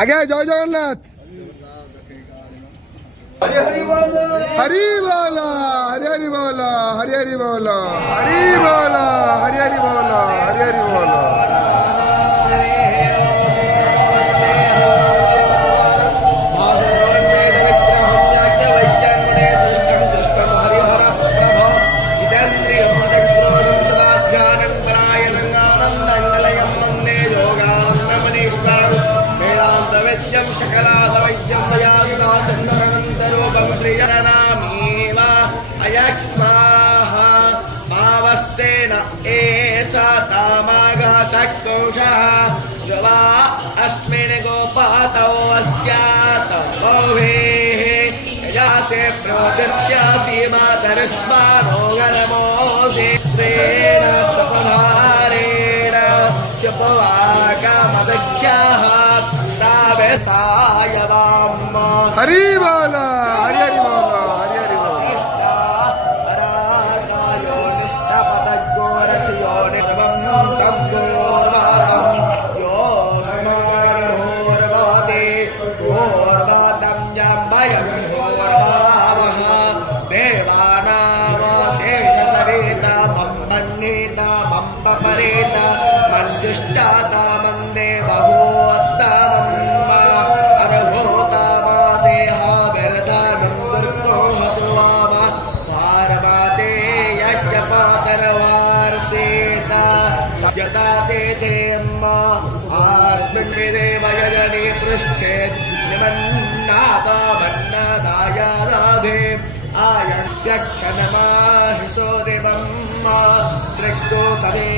আগে জয় জগন্নাথ। হরি হরি বল, হরি হরি বল, হরি হরি বল, হরি বল, হরি হরি বল, হরি হরি বল। अस्मिन् गोपातौ अस्यासे प्रवृत्यासी मातरस्मानो गलमोऽसेत्रेण सपधारेण जपवाकामदख्याः श्रावसायवाम्। हरि बोल, हरि हरि बोल, हरि हरि बोल। निष्ठापरायो निष्ठपदग्गो रचयो निर्वं तग्गो मंदे बहुत्तमं अरभूतमासेह वरदानं दुर्गो हसुवाम वारमाते यज्ञपातरवारसेता सभ्यता ते देम्मा आस्मिन्विदेवयजने पृष्ठे निमन्नाता मन्नदायादाधे आयक्षणमाहिसो देवम् दृष्टो सदे